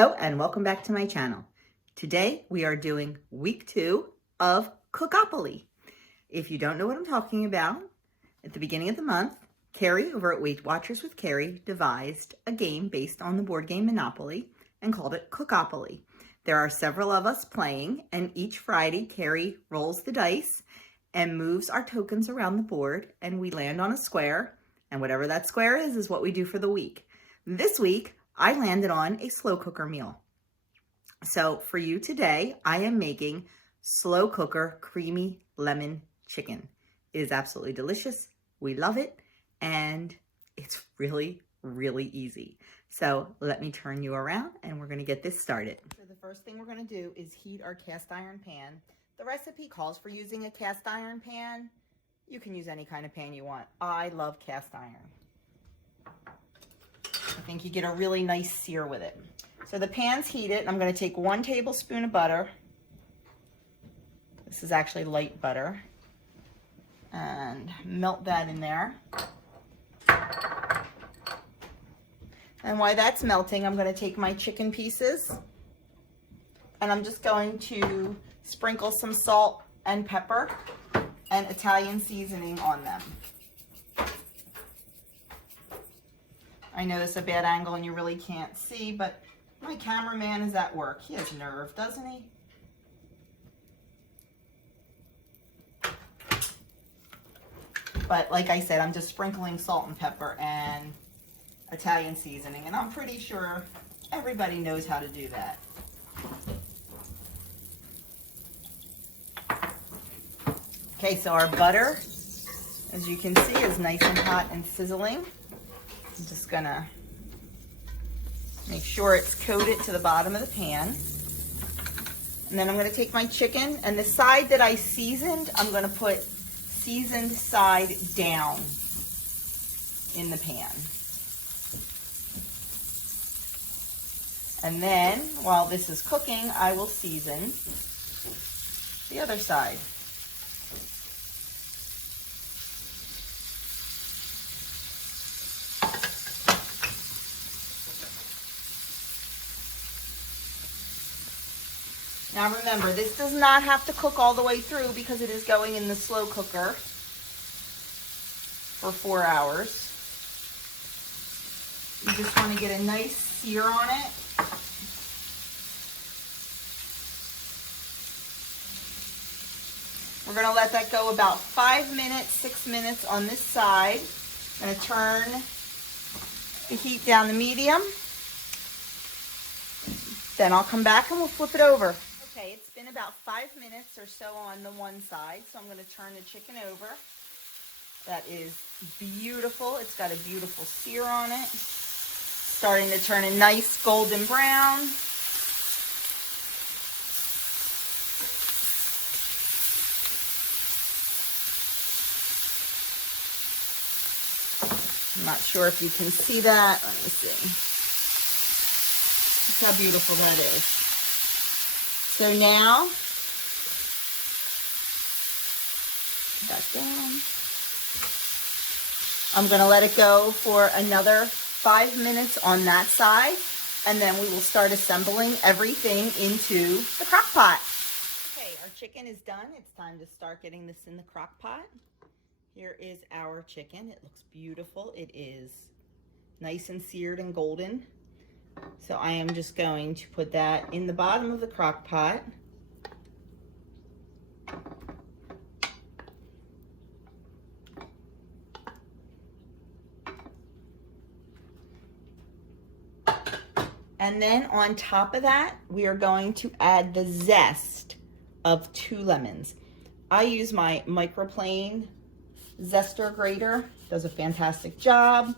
Hello and welcome back to my channel. Today we are doing week 2 of Cookopoly. If you don't know what I'm talking about, at the beginning of the month, Carrie over at Weight Watchers with Carrie devised a game based on the board game Monopoly and called it Cookopoly. There are several of us playing, and each Friday Carrie rolls the dice and moves our tokens around the board, and we land on a square, and whatever that square is what we do for the week. This week I landed on a slow cooker meal. So for you today, I am making slow cooker creamy lemon chicken. It is absolutely delicious. We love it. And it's really, really easy. So let me turn you around and we're going to get this started. So the first thing we're going to do is heat our cast iron pan. The recipe calls for using a cast iron pan. You can use any kind of pan you want. I love cast iron. I think you get a really nice sear with it. So the pan's heated. I'm going to take 1 tablespoon of butter. This is actually light butter. And melt that in there. And while that's melting, I'm going to take my chicken pieces. And I'm just going to sprinkle some salt and pepper and Italian seasoning on them. I know this is a bad angle and you really can't see, but my cameraman is at work. He has nerve, doesn't he? But like I said, I'm just sprinkling salt and pepper and Italian seasoning, and I'm pretty sure everybody knows how to do that. Okay, so our butter, as you can see, is nice and hot and sizzling. I'm just gonna make sure it's coated to the bottom of the pan. And then I'm gonna take my chicken, and the side that I seasoned, I'm gonna put seasoned side down in the pan. And then, while this is cooking, I will season the other side. Now remember, this does not have to cook all the way through because it is going in the slow cooker for 4 hours. You just want to get a nice sear on it. We're going to let that go about 5 minutes, 6 minutes on this side. I'm going to turn the heat down to medium. Then I'll come back and we'll flip it over. Okay, it's been about 5 minutes or so on the one side, so I'm going to turn the chicken over. That is beautiful. It's got a beautiful sear on it. Starting to turn a nice golden brown. I'm not sure if you can see that. Let me see. Look how beautiful that is. So now, back down. I'm going to let it go for another 5 minutes on that side, and then we will start assembling everything into the crock pot. Okay, our chicken is done. It's time to start getting this in the crock pot. Here is our chicken. It looks beautiful. It is nice and seared and golden. So I am just going to put that in the bottom of the crock pot. And then on top of that, we are going to add the zest of 2 lemons. I use my microplane zester grater. Does a fantastic job.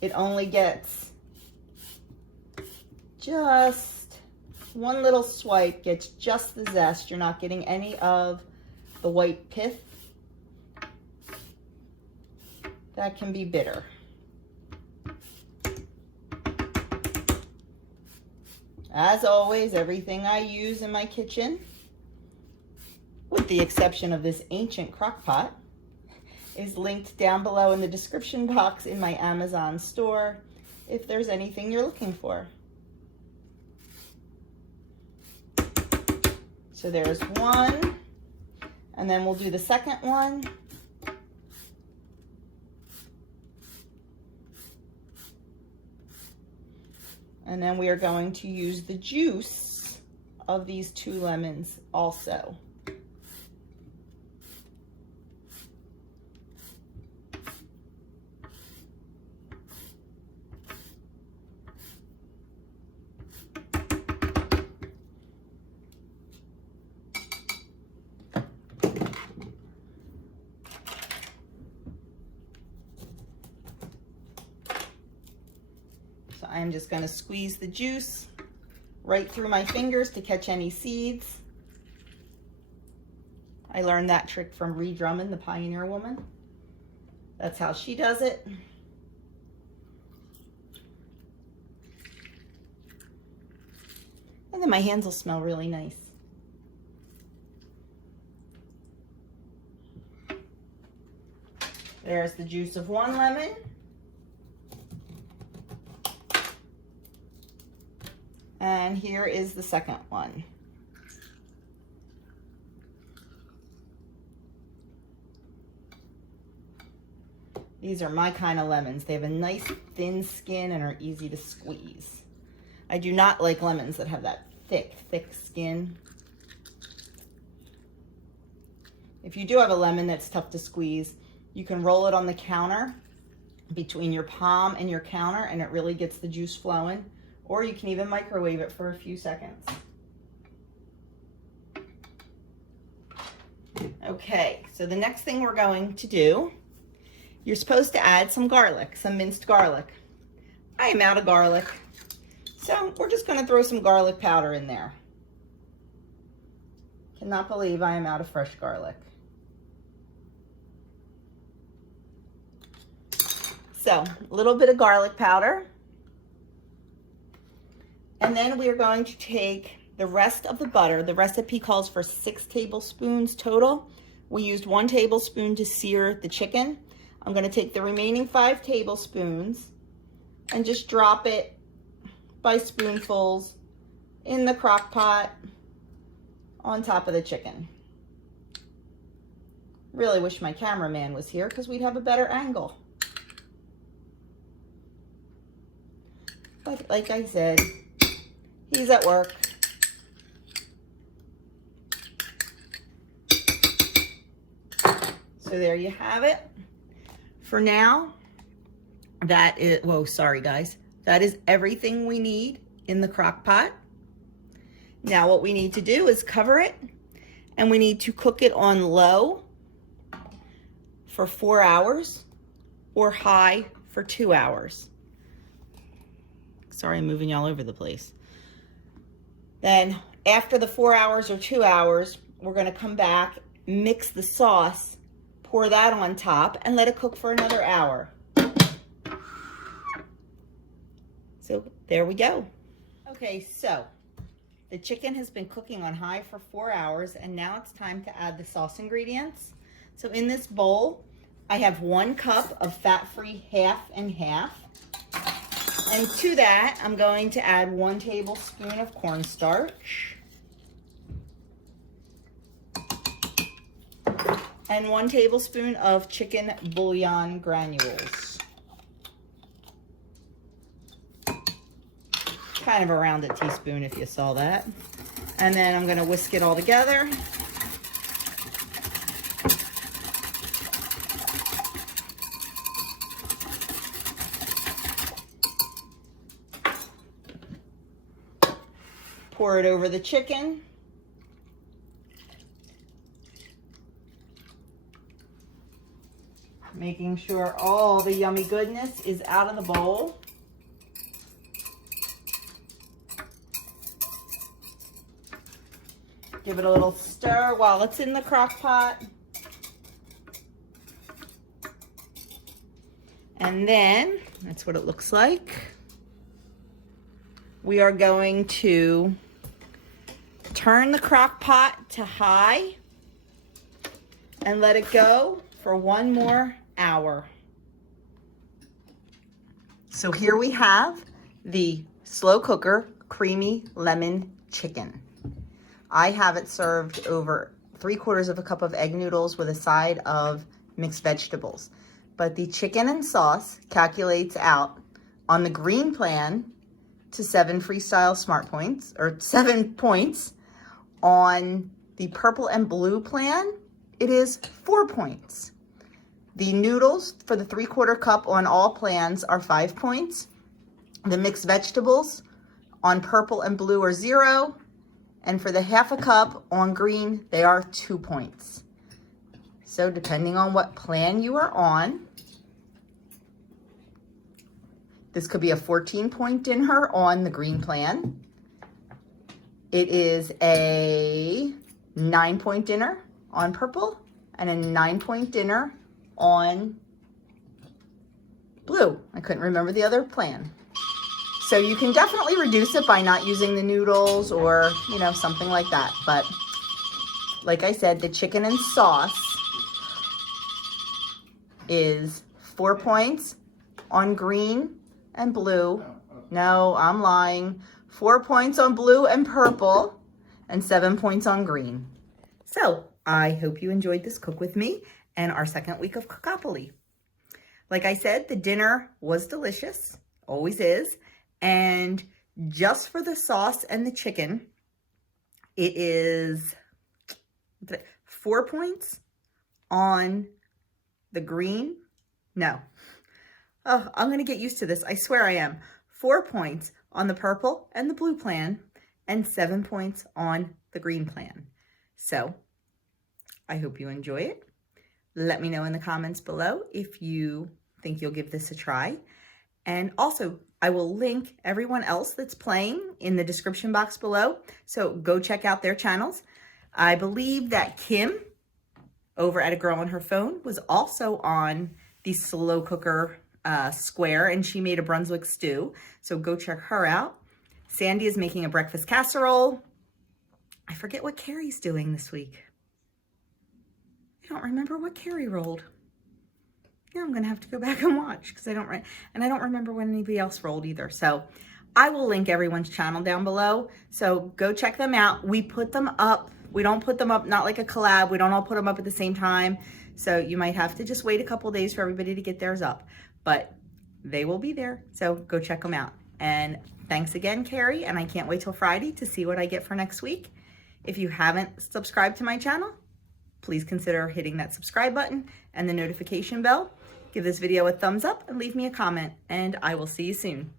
It only gets just 1 little swipe, gets just the zest. You're not getting any of the white pith. That can be bitter. As always, everything I use in my kitchen, with the exception of this ancient crock pot, is linked down below in the description box in my Amazon store if there's anything you're looking for. So there's one, and then we'll do the second one. And then we are going to use the juice of these 2 lemons also. So I'm just going to squeeze the juice right through my fingers to catch any seeds. I learned that trick from Ree Drummond, the pioneer woman. That's how she does it. And then my hands will smell really nice. There's the juice of 1 lemon. And here is the second one. These are my kind of lemons. They have a nice thin skin and are easy to squeeze. I do not like lemons that have that thick skin. If you do have a lemon that's tough to squeeze, you can roll it on the counter between your palm and your counter, and it really gets the juice flowing. Or you can even microwave it for a few seconds. Okay, so the next thing we're going to do, you're supposed to add some garlic, some minced garlic. I am out of garlic, so we're just going to throw some garlic powder in there. Cannot believe I am out of fresh garlic. So, a little bit of garlic powder. And then we are going to take the rest of the butter. The recipe calls for 6 tablespoons total. We used 1 tablespoon to sear the chicken. I'm going to take the remaining 5 tablespoons and just drop it by spoonfuls in the crock pot on top of the chicken. Really wish my cameraman was here because we'd have a better angle. But like I said, he's at work. So there you have it. For now, that is, whoa, sorry guys. That is everything we need in the crock pot. Now what we need to do is cover it, and we need to cook it on low for 4 hours or high for 2 hours. Sorry, I'm moving you all over the place. Then after the 4 hours or 2 hours, we're going to come back, mix the sauce, pour that on top, and let it cook for another hour. So there we go. Okay, so the chicken has been cooking on high for 4 hours, and now it's time to add the sauce ingredients. So in this bowl, I have 1 cup of fat-free half and half. And to that, I'm going to add 1 tablespoon of cornstarch and 1 tablespoon of chicken bouillon granules. Kind of a rounded teaspoon if you saw that. And then I'm going to whisk it all together. Pour it over the chicken. Making sure all the yummy goodness is out of the bowl. Give it a little stir while it's in the crock pot. And then, that's what it looks like. We are going to turn the crock pot to high and let it go for 1 more hour. So here we have the slow cooker creamy lemon chicken. I have it served over 3/4 of a cup of egg noodles with a side of mixed vegetables. But the chicken and sauce calculates out on the green plan to 7 freestyle smart points, or 7 points. On the purple and blue plan, it is 4 points. The noodles for the 3/4 cup on all plans are 5 points. The mixed vegetables on purple and blue are 0. And for the 1/2 cup on green, they are 2 points. So depending on what plan you are on, this could be a 14-point dinner on the green plan. It is a 9-point dinner on purple and a 9-point dinner on blue. I couldn't remember the other plan. So you can definitely reduce it by not using the noodles or, you know, something like that. But like I said, the chicken and sauce is 4 points on green and blue. No, I'm lying. 4 points on blue and purple and 7 points on green. So I hope you enjoyed this cook with me and our second week of Cookopoly. Like I said, the dinner was delicious, always is. And just for the sauce and the chicken, it is 4 points on the green. No. Oh, I'm going to get used to this. I swear I am. 4 points on the purple and the blue plan and 7 points on the green plan. So I hope you enjoy it. Let me know in the comments below if you think you'll give this a try. And also, I will link everyone else that's playing in the description box below. So go check out their channels. I believe that Kim over at A Girl on Her Phone was also on the slow cooker square, and she made a Brunswick stew. So go check her out. Sandy is making a breakfast casserole. I forget what Carrie's doing this week. I don't remember what Carrie rolled. Yeah, I'm going to have to go back and watch because I don't remember when anybody else rolled either. So I will link everyone's channel down below. So go check them out. We put them up. We don't put them up, not like a collab. We don't all put them up at the same time. So you might have to just wait a couple days for everybody to get theirs up. But they will be there. So go check them out. And thanks again, Carrie. And I can't wait till Friday to see what I get for next week. If you haven't subscribed to my channel, please consider hitting that subscribe button and the notification bell. Give this video a thumbs up and leave me a comment, and I will see you soon.